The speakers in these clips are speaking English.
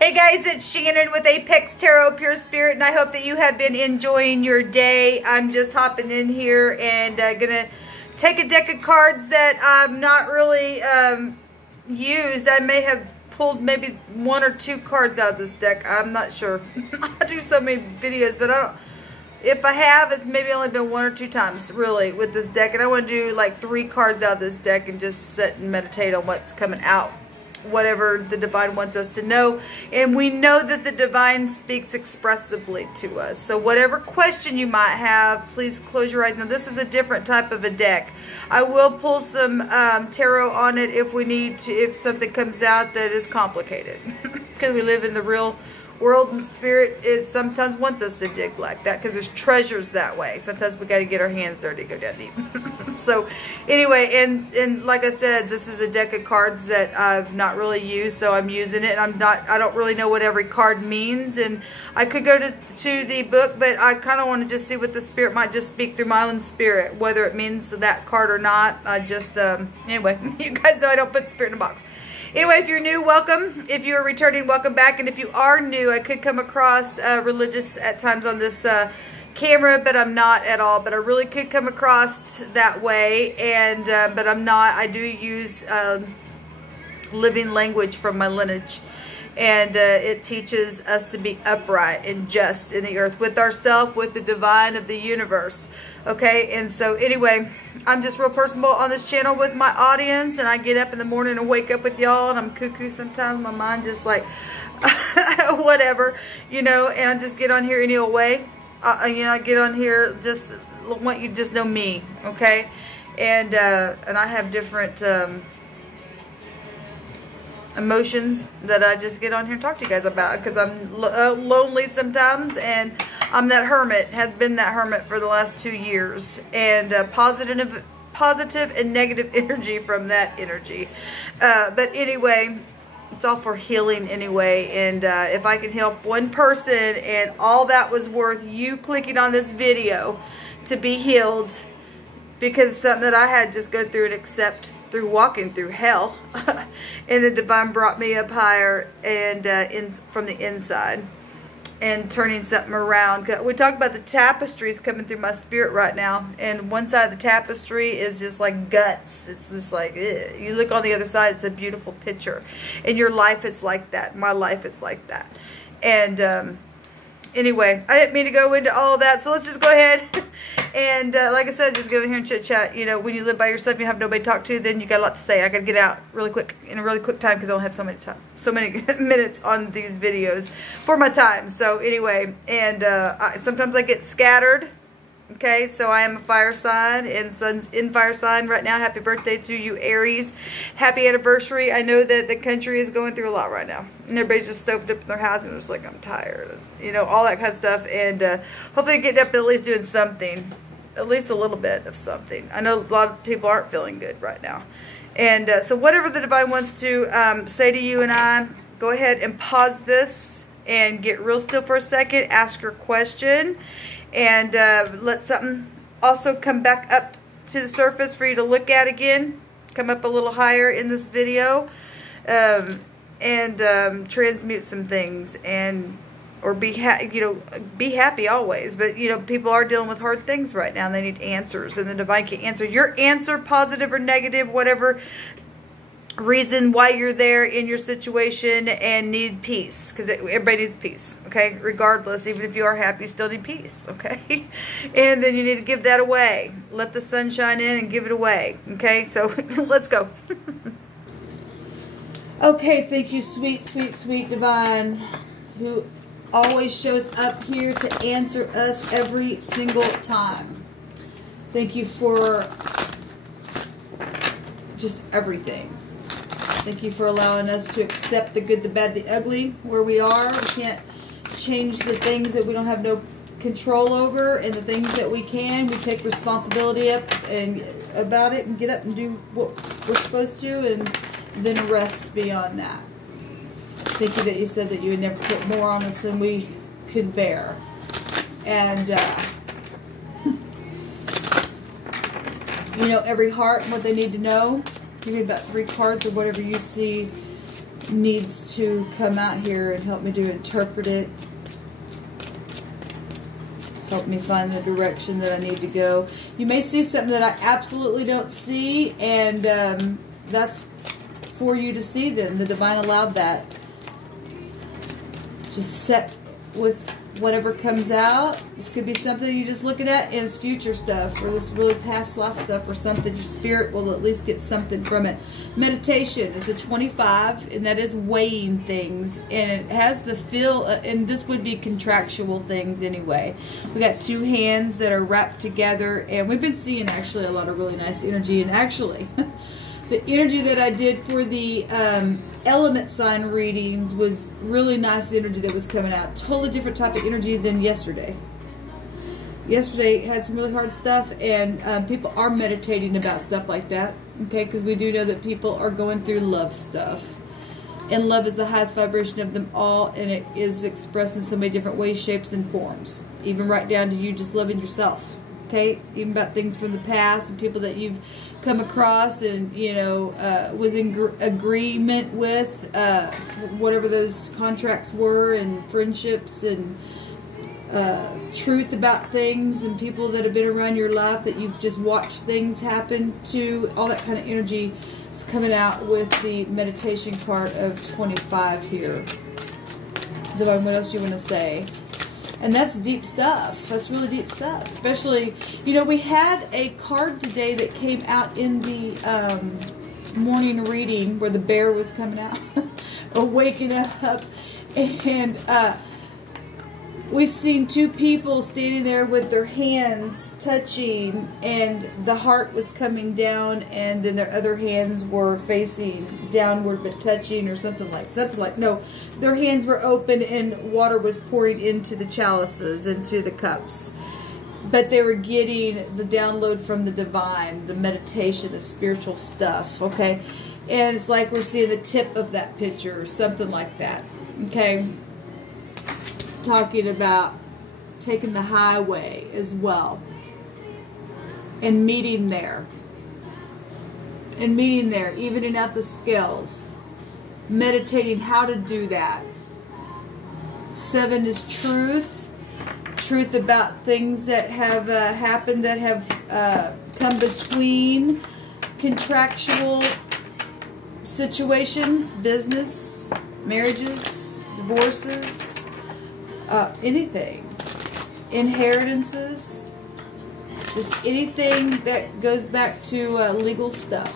Hey guys, it's Shannon with Apex Tarot Pure Spirit, and I hope that you have been enjoying your day. I'm just hopping in here and gonna take a deck of cards that I've not really used. I may have pulled maybe 1 or 2 cards out of this deck. I'm not sure. I do so many videos, but I don't. If I have, it's maybe only been 1 or 2 times, really, with this deck. And I want to do like 3 cards out of this deck and just sit and meditate on what's coming out. Whatever the divine wants us to know. And we know that the divine speaks expressively to us. So whatever question you might have, please close your eyes. Now this is a different type of a deck. I will pull some tarot on it if we need to, if something comes out that is complicated. Because we live in the real world, and spirit it sometimes wants us to dig like that because there's treasures that way. Sometimes we got to get our hands dirty, go down deep. So anyway, and like I said, this is a deck of cards that I've not really used, so I'm using it. And I don't really know what every card means, and I could go to the book, but I kind of want to just see what the spirit might just speak through my own spirit, whether it means that card or not. I just anyway, you guys know I don't put spirit in a box. Anyway, if you're new, welcome. If you're returning, welcome back. And if you are new, I could come across religious at times on this camera, but I'm not at all. But I really could come across that way, and but I'm not. I do use living language from my lineage. And it teaches us to be upright and just in the earth with ourselves, with the divine of the universe. Okay, and so anyway, I'm just real personable on this channel with my audience, and I get up in the morning and wake up with y'all, and I'm cuckoo sometimes. My mind just like, whatever, you know, and I just get on here any old way. You know, I get on here, just want you to just know me, okay? And I have different emotions that I just get on here and talk to you guys about, because I'm lonely sometimes, and I'm that hermit, have been that hermit for the last 2 years, and positive and negative energy from that energy. But anyway, it's all for healing anyway, and if I can help one person, and all that was worth you clicking on this video to be healed, because something that I had to just go through and accept through walking through hell, and the divine brought me up higher, and from the inside, and turning something around. We talk about the tapestries coming through my spirit right now, and one side of the tapestry is just like guts. It's just like, ugh. You look on the other side, it's a beautiful picture, and your life is like that. My life is like that. And anyway, I didn't mean to go into all of that, so let's just go ahead and like I said, just get in here and chit chat. You know, when you live by yourself, you have nobody to talk to, then you got a lot to say. I got to get out really quick, in a really quick time, because I don't have so many minutes on these videos for my time. So anyway, and sometimes I get scattered. Okay, so I am a fire sign, and sun's in fire sign right now. Happy birthday to you, Aries. Happy anniversary. I know that the country is going through a lot right now, and everybody's just stoked up in their house, and it's like, I'm tired, you know, all that kind of stuff. And hopefully getting up and at least doing something, at least a little bit of something. I know a lot of people aren't feeling good right now. And so whatever the divine wants to say to you and I, go ahead and pause this and get real still for a second, ask your question, and let something also come back up to the surface for you to look at again, come up a little higher in this video, and transmute some things, and or be happy always. But you know, people are dealing with hard things right now, and they need answers, and the divine can answer your answer, positive or negative, whatever reason why you're there in your situation, and need peace, because everybody needs peace, okay? Regardless, even if you are happy, you still need peace, okay? And then you need to give that away. Let the sun shine in and give it away, okay? So let's go. Okay, thank you, sweet, sweet, sweet divine, who always shows up here to answer us every single time. Thank you for just everything. Thank you for allowing us to accept the good, the bad, the ugly, where we are. We can't change the things that we don't have no control over, and the things that we can, we take responsibility up and about it, and get up and do what we're supposed to, and then rest beyond that. Thank you that you said that you would never put more on us than we could bear. And you know every heart and what they need to know. Give me about 3 cards or whatever you see needs to come out here and help me to interpret it. Help me find the direction that I need to go. You may see something that I absolutely don't see, and that's for you to see then. The divine allowed that. Just set with whatever comes out. This could be something you're just looking at, and it's future stuff, or this really past life stuff, or something. Your spirit will at least get something from it. Meditation is a 25, and that is weighing things, and it has the feel, and this would be contractual things anyway. We got two hands that are wrapped together, and we've been seeing actually a lot of really nice energy. And actually the energy that I did for the element sign readings was really nice energy that was coming out. Totally different type of energy than yesterday. Yesterday had some really hard stuff, and people are meditating about stuff like that, okay, because we do know that people are going through love stuff. And love is the highest vibration of them all, and it is expressed in so many different ways, shapes, and forms. Even right down to you just loving yourself, okay? Even about things from the past and people that you've come across and, you know, was in agreement with, whatever those contracts were, and friendships, and truth about things, and people that have been around your life that you've just watched things happen to. All that kind of energy is coming out with the meditation card of 25 here. Divine, what else do you want to say? And that's deep stuff. That's really deep stuff. Especially, you know, we had a card today that came out in the morning reading where the bear was coming out or waking up. And we seen two people standing there with their hands touching, and the heart was coming down, and then their other hands were facing downward but touching, or something like no, their hands were open and water was pouring into the chalices, into the cups, but they were getting the download from the divine, the meditation, the spiritual stuff, okay? And it's like we're seeing the tip of that picture or something like that, okay? Talking about taking the highway as well, and meeting there, evening out the scales, meditating how to do that. 7 is truth about things that have happened, that have come between contractual situations, business, marriages, divorces, anything, inheritances, just anything that goes back to legal stuff.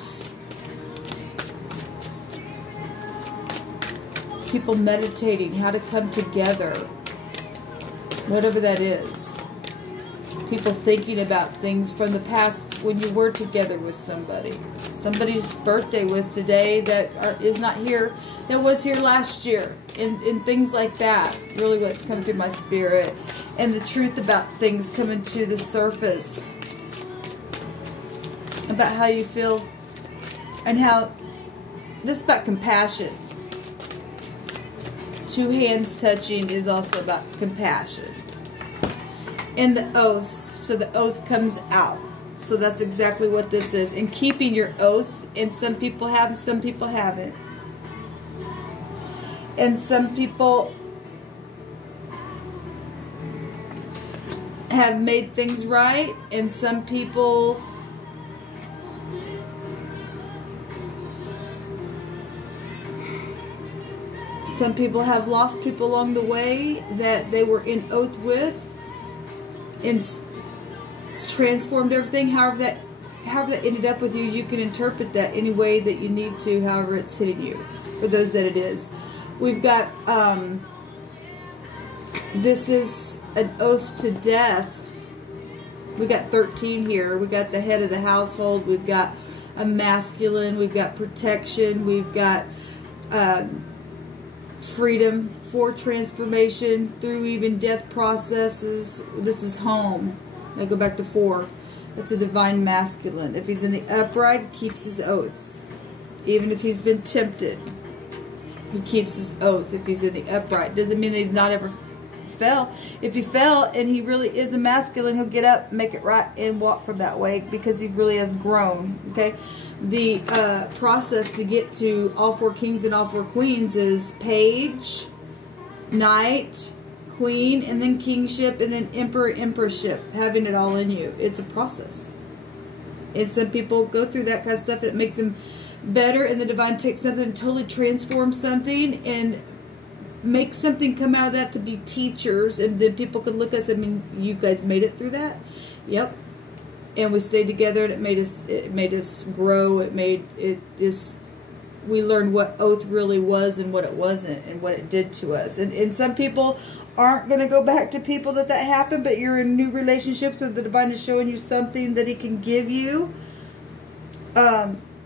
People meditating how to come together, whatever that is. People thinking about things from the past when you were together with somebody. Somebody's birthday was today that is not here, that was here last year. And things like that. Really what's coming through my spirit. And the truth about things coming to the surface. About how you feel. And how this is about compassion. 2 hands touching is also about compassion. And the oath. So the oath comes out. So that's exactly what this is. And keeping your oath. And some people have, some people haven't. And some people have made things right, and some people have lost people along the way that they were in oath with, and it's transformed everything. However that ended up with you, you can interpret that any way that you need to, however it's hitting you, for those that it is. We've got, this is an oath to death. We got 13 here. We got the head of the household. We've got a masculine. We've got protection. We've got freedom for transformation through even death processes. This is home. I go back to 4. That's a divine masculine. If he's in the upright, he keeps his oath. Even if he's been tempted, he keeps his oath. If he's in the upright, doesn't mean that he's not ever fell. If he fell and he really is a masculine, he'll get up, make it right, and walk from that way, because he really has grown. Okay, The process to get to all 4 kings and all 4 queens is page, knight, queen, and then kingship, and then emperor, emperorship, having it all in you. It's a process. And some people go through that kind of stuff, and it makes them better, and the divine takes something and totally transforms something and makes something come out of that to be teachers, and then people can look at us. I mean, you guys made it through that. Yep. And we stayed together, and it made us grow. We learned what oath really was and what it wasn't, and what it did to us. And some people aren't going to go back to people that happened, but you're in new relationships, so the divine is showing you something that he can give you.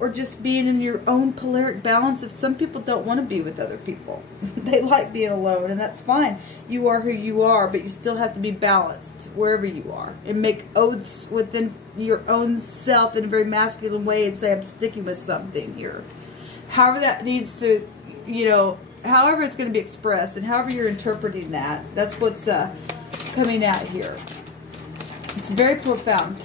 Or just being in your own polaric balance. If some people don't want to be with other people, they like being alone, and that's fine. You are who you are, but you still have to be balanced wherever you are, and make oaths within your own self in a very masculine way, and say, I'm sticking with something here. However that needs to, you know, however it's going to be expressed, and however you're interpreting that, that's what's coming out here. It's very profound.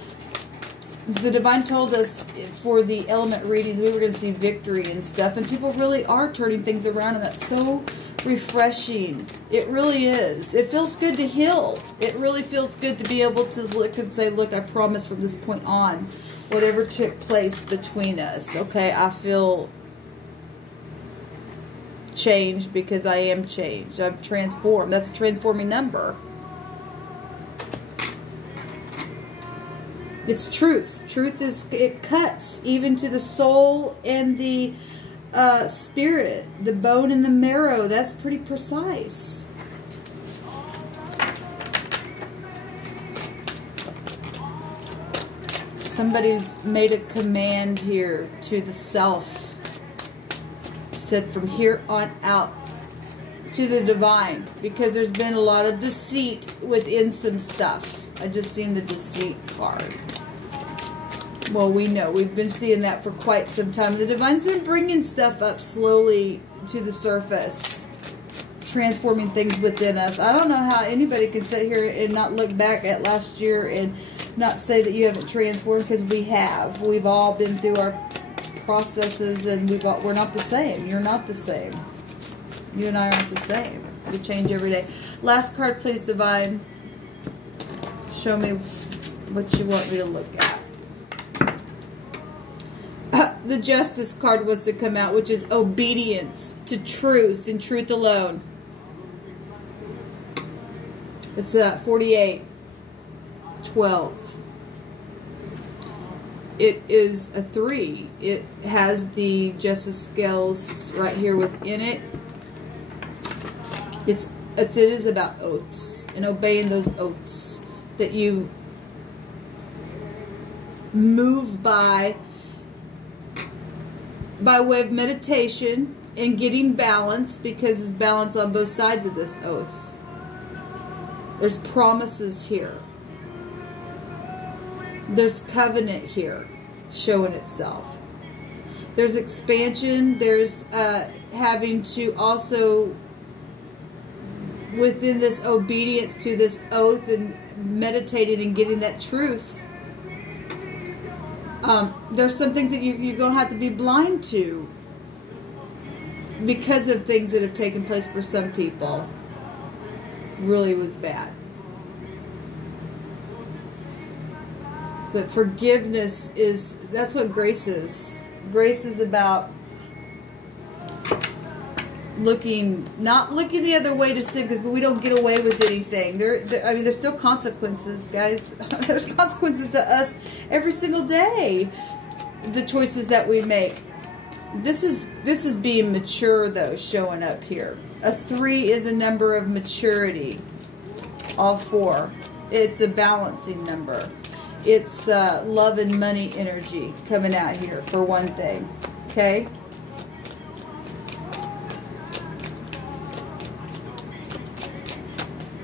The divine told us for the element readings we were going to see victory and stuff, and people really are turning things around, and that's so refreshing. It really is. It feels good to heal. It really feels good to be able to look and say, look, I promise from this point on, whatever took place between us, okay, I feel changed because I am changed. I'm transformed. That's a transforming number. It's truth. Truth is, it cuts even to the soul and the spirit, the bone and the marrow. That's pretty precise. Somebody's made a command here to the self. Said from here on out to the divine, because there's been a lot of deceit within some stuff. I just seen the deceit card. Well, we know. We've been seeing that for quite some time. The divine's been bringing stuff up slowly to the surface, transforming things within us. I don't know how anybody can sit here and not look back at last year and not say that you haven't transformed, because we have. We've all been through our processes, and we're not the same. You're not the same. You and I aren't the same. We change every day. Last card, please, divine. Show me what you want me to look at. The Justice card was to come out, which is obedience to truth and truth alone. It's 48:12. It is a 3. It has the Justice scales right here within it. It is about oaths and obeying those oaths that you move by way of meditation and getting balance, because there's balance on both sides of this oath. There's promises here. There's covenant here showing itself. There's expansion. There's having to also, within this obedience to this oath and meditating and getting that truth, there's some things that you're going to have to be blind to because of things that have taken place for some people. It really was bad. But forgiveness that's what grace is. Grace is about not looking the other way to sin, because we don't get away with anything. I mean, there's still consequences, guys. There's consequences to us every single day. The choices that we make. This is being mature, though, showing up here. A 3 is a number of maturity. All 4. It's a balancing number. It's love and money energy coming out here, for one thing. Okay?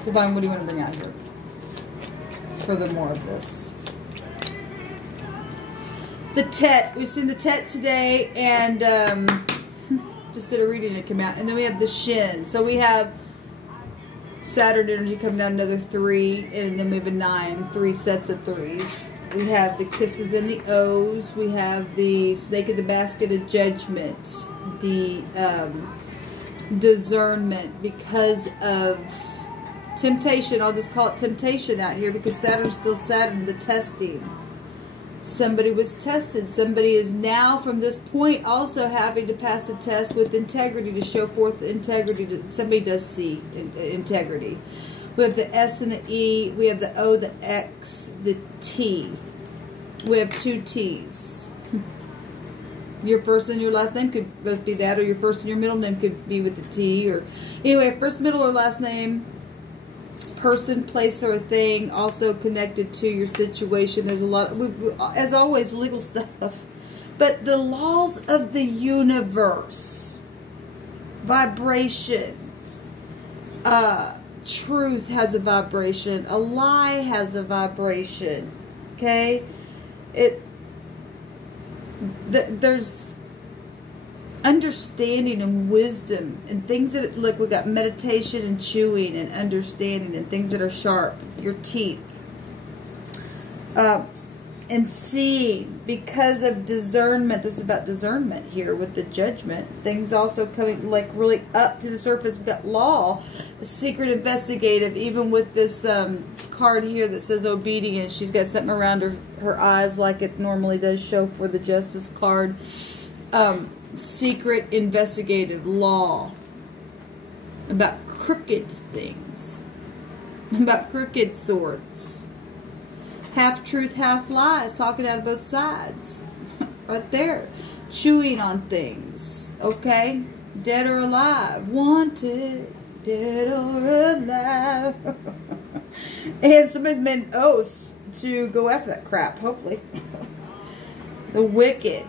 Divine, what do you want to bring out here? Furthermore of this. The Tet. We've seen the Tet today, and just did a reading that came out. And then we have the Shin. So we have Saturn energy coming down, another 3, and then we have a 9. 3 sets of 3s. We have the kisses and the O's. We have the snake in the basket of judgment. The discernment because of temptation. I'll just call it temptation out here because Saturn's still Saturn, the testing. Somebody was tested. Somebody is now from this point also having to pass a test with integrity to show forth the integrity. Somebody does see integrity. We have the S and the E. We have the O, the X, the T. We have 2 T's. Your first and your last name could both be that, or your first and your middle name could be with the T. Or anyway, first, middle, or last name, person, place, or thing also connected to your situation. There's a lot, as always, legal stuff. But the laws of the universe, vibration, truth has a vibration, a lie has a vibration, okay? There's understanding and wisdom and things that, look, we got meditation and chewing and understanding and things that are sharp, your teeth, and seeing because of discernment. This is about discernment here with the judgment. Things also coming like really up to the surface. We've got law, secret, investigative, even with this card here that says obedience. She's got something around her eyes like it normally does show for the justice card. Secret, investigative, law, about crooked things, about crooked swords. Half truth, half lies, talking out of both sides. Right there. Chewing on things. Okay? Dead or alive. Wanted. Dead or alive. And somebody's made an oath to go after that crap, hopefully. The wicked.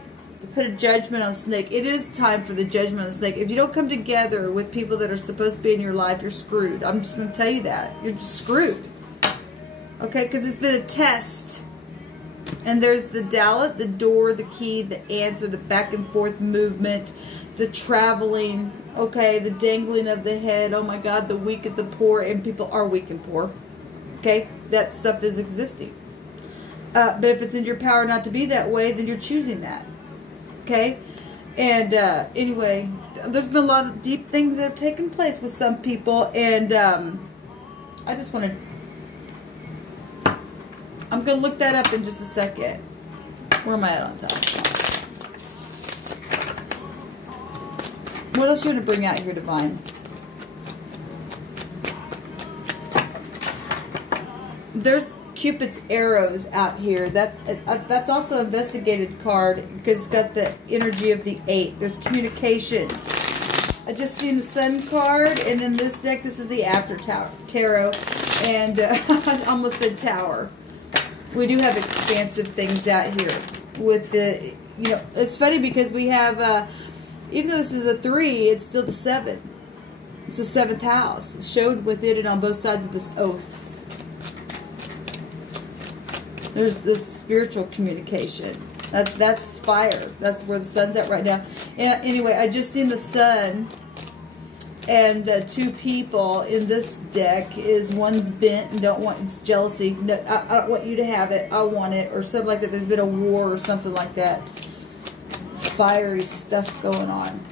Put a judgment on the snake. It is time for the judgment on the snake. If you don't come together with people that are supposed to be in your life, you're screwed. I'm just going to tell you that. You're just screwed. Okay, because it's been a test. And there's the Dalit, the door, the key, the answer, the back and forth movement, the traveling, okay, the dangling of the head. Oh my God, the weak and the poor, and people are weak and poor. Okay, that stuff is existing. But if it's in your power not to be that way, then you're choosing that. Okay, and anyway, there's been a lot of deep things that have taken place with some people, and I just want to. I'm going to look that up in just a second. Where am I at on time? What else you want to bring out here, Divine? There's Cupid's arrows out here. That's also an investigated card because it's got the energy of the 8. There's communication. I just seen the Sun card, and in this deck, this is the After Tarot, and I almost said Tower. We do have expansive things out here with the, you know, it's funny because we have, even though this is a 3, it's still the 7. It's the 7th house. It's showed with it and on both sides of this oath. There's this spiritual communication. That's fire. That's where the sun's at right now. And anyway, I just seen the sun. And 2 people in this deck is one's bent and don't want, it's jealousy. No, I don't want you to have it. I want it. Or something like that. There's been a war or something like that. Fiery stuff going on.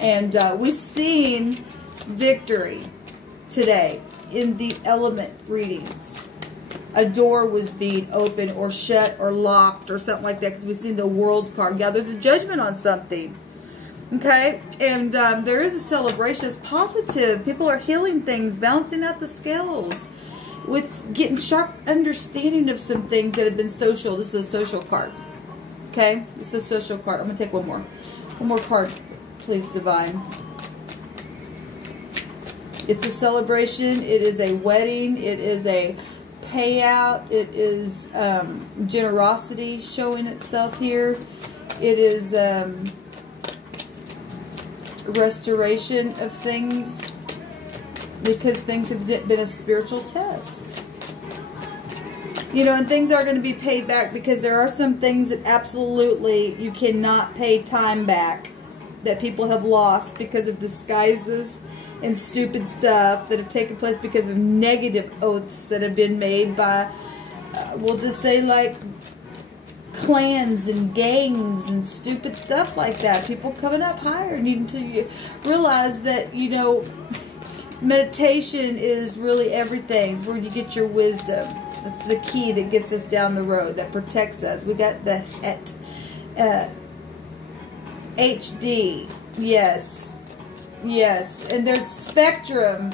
And we've seen victory today in the element readings. A door was being opened or shut or locked or something like that because we've seen the World card. Yeah, there's a judgment on something. Okay, and there is a celebration. It's positive. People are healing things, balancing out the scales, with getting sharp understanding of some things that have been social. This is a social card. Okay, this is a social card. I'm going to take one more. One more card, please, Divine. It's a celebration. It is a wedding. It is a payout. It is generosity showing itself here. It is restoration of things because things have been a spiritual test. You know, and things are going to be paid back because there are some things that absolutely you cannot pay time back that people have lost because of disguises and stupid stuff that have taken place because of negative oaths that have been made by we'll just say like clans and gangs and stupid stuff like that. People coming up higher, needing to realize that, you know, meditation is really everything. It's where you get your wisdom. That's the key that gets us down the road, that protects us. We got the HD. Yes. Yes. And there's spectrum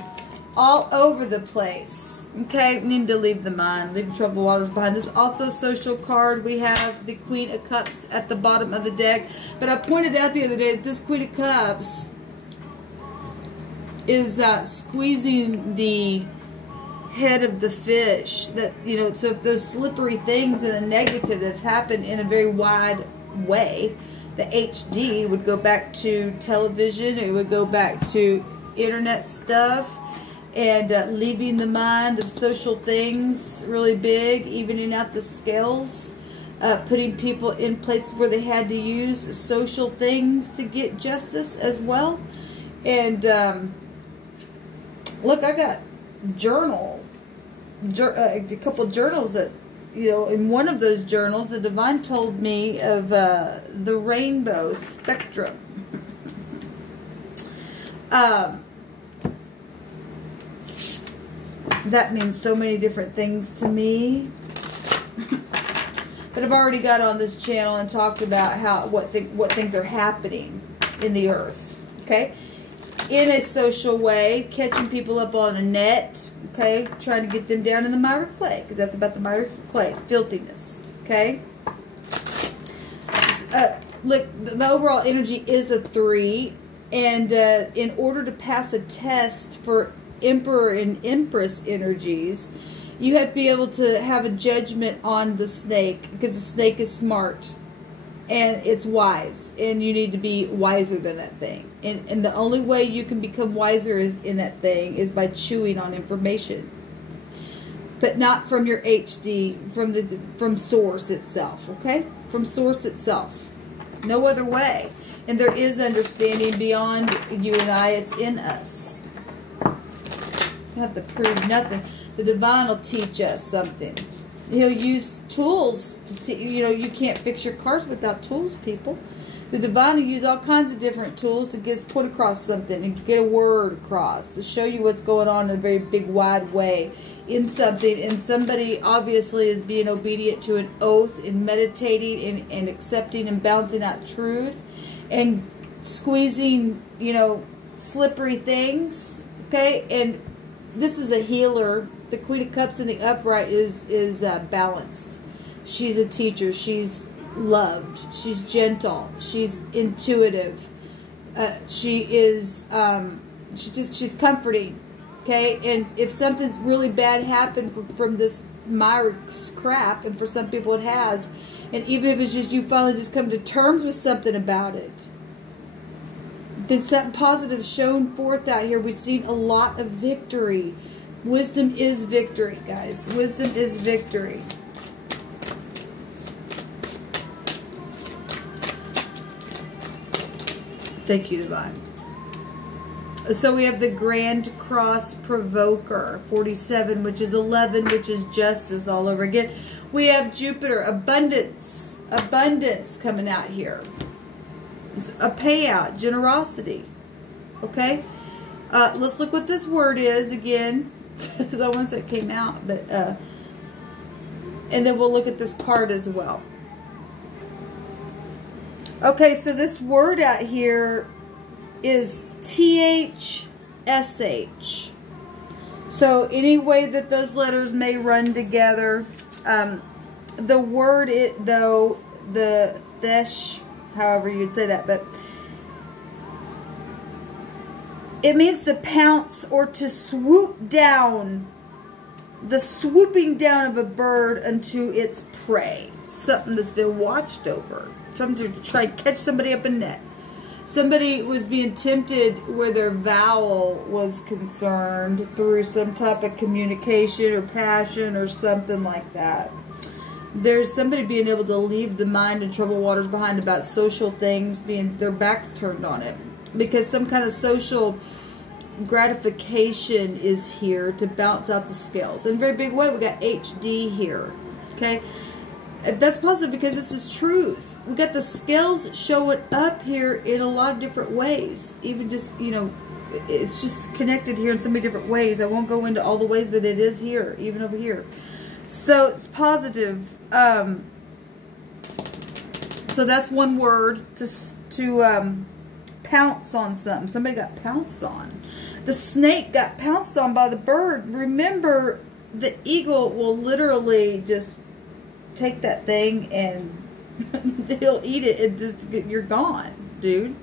all over the place. Okay, need to leave the mind, leave troubled waters behind. This is also a social card. We have the Queen of Cups at the bottom of the deck. But I pointed out the other day that this Queen of Cups is squeezing the head of the fish. That, you know, so if those slippery things and the negative that's happened in a very wide way, the HD would go back to television. It would go back to internet stuff. And leaving the mind of social things really big, evening out the scales, putting people in places where they had to use social things to get justice as well. And look, I got a couple journals that, you know, in one of those journals, the divine told me of the rainbow spectrum. That means so many different things to me. But I've already got on this channel and talked about what things are happening in the earth. Okay? In a social way, catching people up on a net. Okay? Trying to get them down in the miry clay. Because that's about the miry clay. Filthiness. Okay? Look, the overall energy is a 3. And in order to pass a test for Emperor and Empress energies, you have to be able to have a judgment on the snake, because the snake is smart and it's wise, and you need to be wiser than that thing. And the only way you can become wiser in that thing is by chewing on information, but not from your HD, from source itself. Okay, from source itself, no other way. And there is understanding beyond you and I. It's in us. You have to prove nothing. The divine will teach us something. He'll use tools to you know, you can't fix your cars without tools, people. The divine will use all kinds of different tools to put across something and get a word across, to show you what's going on in a very big, wide way in something. And somebody obviously is being obedient to an oath and meditating and accepting and bouncing out truth and squeezing, you know, slippery things. Okay? And this is a healer. The Queen of Cups in the upright is balanced. She's a teacher. She's loved. She's gentle. She's intuitive. She's comforting. Okay? And if something's really bad happened from this miry crap, and for some people it has, and even if it's just you finally just come to terms with something about it, then something positive shown forth out here. We've seen a lot of victory. Wisdom is victory, guys. Wisdom is victory. Thank you, divine. So we have the Grand Cross Provoker, 47, which is 11, which is justice all over again. We have Jupiter, abundance. Abundance coming out here. A payout, generosity. Okay? Let's look what this word is again, because I want to say it came out, but and then we'll look at this card as well. Okay, so this word out here is THSH. So any way that those letters may run together, the word the thesh, however you'd say that, but it means to pounce or to swoop down, the swooping down of a bird unto its prey. Something that's been watched over. Something to try to catch somebody up in net. Somebody was being tempted where their vowel was concerned through some type of communication or passion or something like that. There's somebody being able to leave the mind in troubled waters behind about social things, being their backs turned on it. Because some kind of social gratification is here to balance out the scales. In a very big way, we got HD here. Okay? That's positive because this is truth. We got the scales showing up here in a lot of different ways. Even just, you know, it's just connected here in so many different ways. I won't go into all the ways, but it is here, even over here. So it's positive. So that's one word to pounce on something. Somebody got pounced on. The snake got pounced on by the bird. Remember, the eagle will literally just take that thing and he'll eat it and just, you're gone, dude.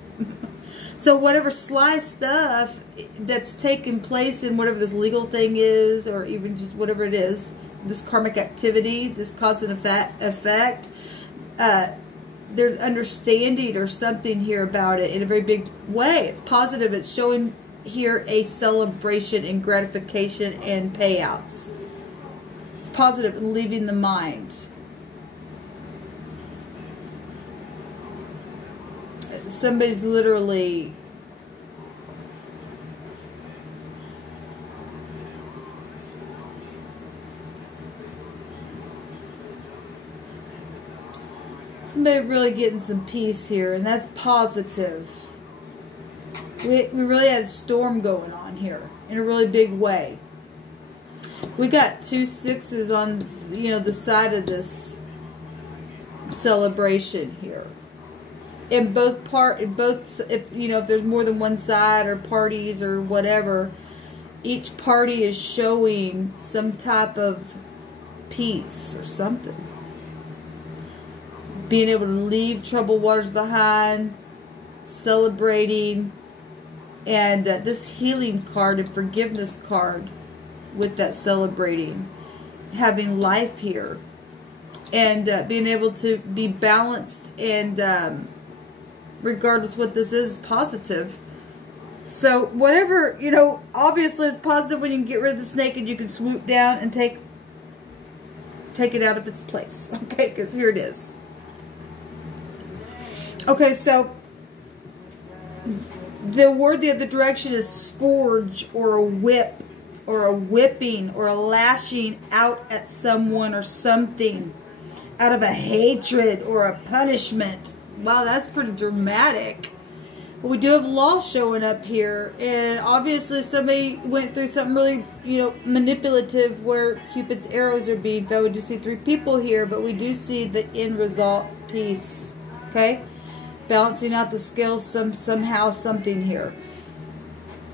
So whatever sly stuff that's taking place in whatever this legal thing is, or even just whatever it is, this karmic activity, this cause and effect, there's understanding or something here about it in a very big way. It's positive. It's showing here a celebration and gratification and payouts. It's positive and leaving the mind. Somebody's literally really getting some peace here, and that's positive. We really had a storm going on here in a really big way. We got 2 6s on, you know, the side of this celebration here. In if you know, if there's more than one side or parties or whatever, each party is showing some type of peace or something. Being able to leave troubled waters behind, celebrating, and this healing card and forgiveness card with that celebrating, having life here, and being able to be balanced and regardless what this is, positive. So whatever, you know, obviously it's positive when you can get rid of the snake and you can swoop down and take it out of its place. Okay, because here it is. Okay, so the word the other direction is scourge or a whip or a whipping or a lashing out at someone or something out of a hatred or a punishment. Wow, that's pretty dramatic. But we do have loss showing up here, and obviously somebody went through something really, you know, manipulative where Cupid's arrows are being fed. We do see 3 people here, but we do see the end result, peace. Okay? Balancing out the scales somehow, something here.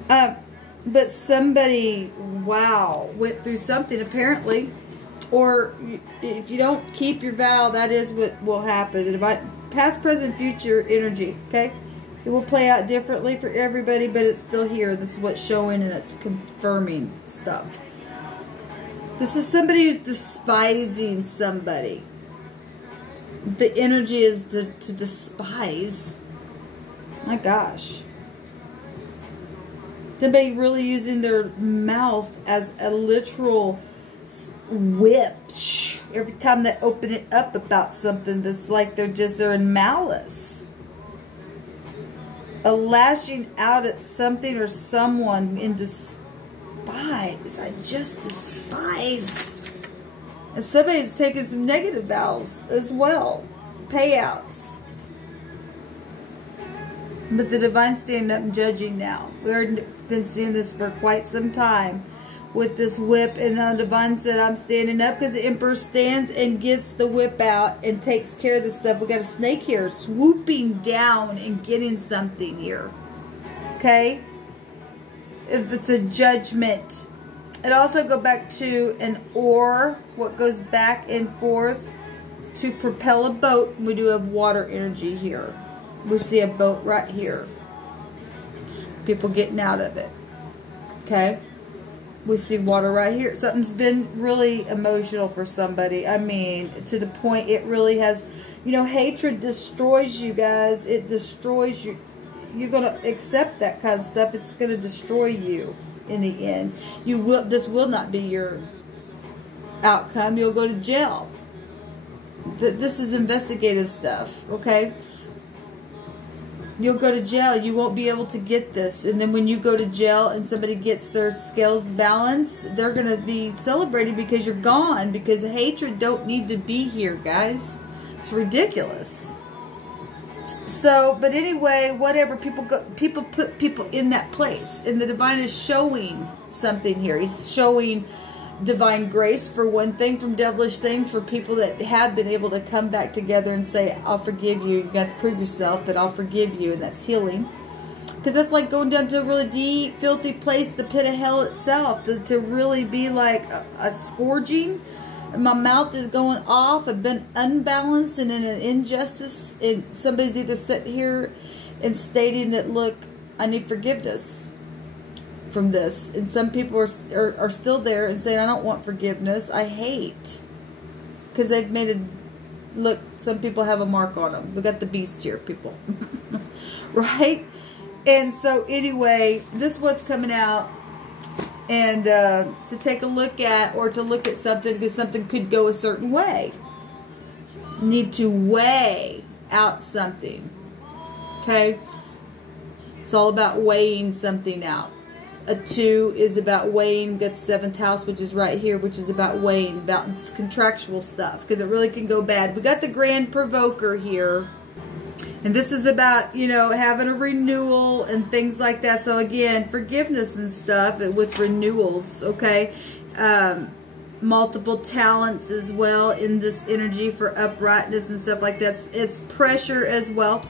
But somebody, wow, went through something apparently. Or if you don't keep your vow, that is what will happen. The divine, past, present, future energy, okay? It will play out differently for everybody, but it's still here. This is what's showing, and it's confirming stuff. This is somebody who's despising somebody. The energy is to despise. My gosh. Somebody really using their mouth as a literal whip. Every time they open it up about something, that's like they're in malice. A lashing out at something or someone in despise. I just despise. And somebody's taking some negative vows as well. Payouts. But the divine standing up and judging now. We've been seeing this for quite some time. With this whip, and the divine said, I'm standing up, because the emperor stands and gets the whip out and takes care of the stuff. We got a snake here swooping down and getting something here. Okay? It's a judgment. It also go back to an oar, what goes back and forth to propel a boat. We do have water energy here. We see a boat right here. People getting out of it. Okay? We see water right here. Something's been really emotional for somebody. I mean, to the point it really has, you know, hatred destroys you guys. It destroys you. You're going to accept that kind of stuff. It's going to destroy you in the end. This will not be your outcome. You'll go to jail. This is investigative stuff, okay? You'll go to jail. You won't be able to get this. And then when you go to jail and somebody gets their scales balanced, they're going to be celebrated because you're gone. Because hatred don't need to be here, guys. It's ridiculous. So, but anyway, whatever. People put people in that place. And the divine is showing something here. He's showing divine grace for one thing from devilish things, for people that have been able to come back together and say, I'll forgive you. You got to prove yourself, but I'll forgive you. And that's healing. Because that's like going down to a really deep, filthy place, the pit of hell itself, to really be like a scourging. My mouth is going off. I've been unbalanced and in an injustice. And somebody's either sitting here and stating that, look, I need forgiveness from this. And some people are still there and saying, I don't want forgiveness. I hate. Because they've made it, look, some people have a mark on them. We got the beast here, people. Right? And so anyway, this is what's coming out. And to take a look at, or to look at something, because something could go a certain way. Need to weigh out something. Okay? It's all about weighing something out. A 2 is about weighing. Got the 7th house, which is right here, which is about weighing, about contractual stuff, because it really can go bad. We got the Grand Provoker here. And this is about, you know, having a renewal and things like that. So again, forgiveness and stuff with renewals, okay? Multiple talents as well in this energy for uprightness and stuff like that. It's pressure as well.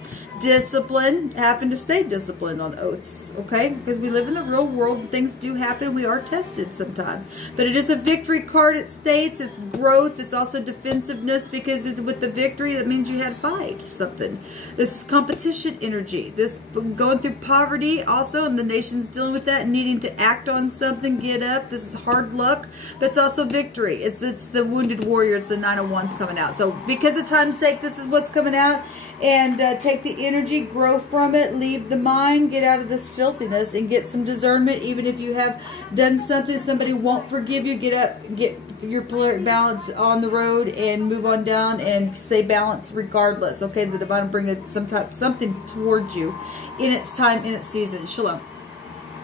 Discipline, having to stay disciplined on oaths, okay? Because we live in the real world and things do happen. We are tested sometimes. But it is a victory card, it states. It's growth. It's also defensiveness, because with the victory, that means you had to fight something. This is competition energy. This going through poverty also, and the nation's dealing with that, needing to act on something, get up. This is hard luck, but it's also victory. It's the wounded warrior. It's the 9 of Wands coming out. So because of time's sake, this is what's coming out. And take the energy, grow from it, leave the mind, get out of this filthiness, and get some discernment. Even if you have done something, somebody won't forgive you, get up, get your polaric balance on the road, and move on down, and stay balanced regardless. Okay, the divine will bring something towards you in its time, in its season. Shalom.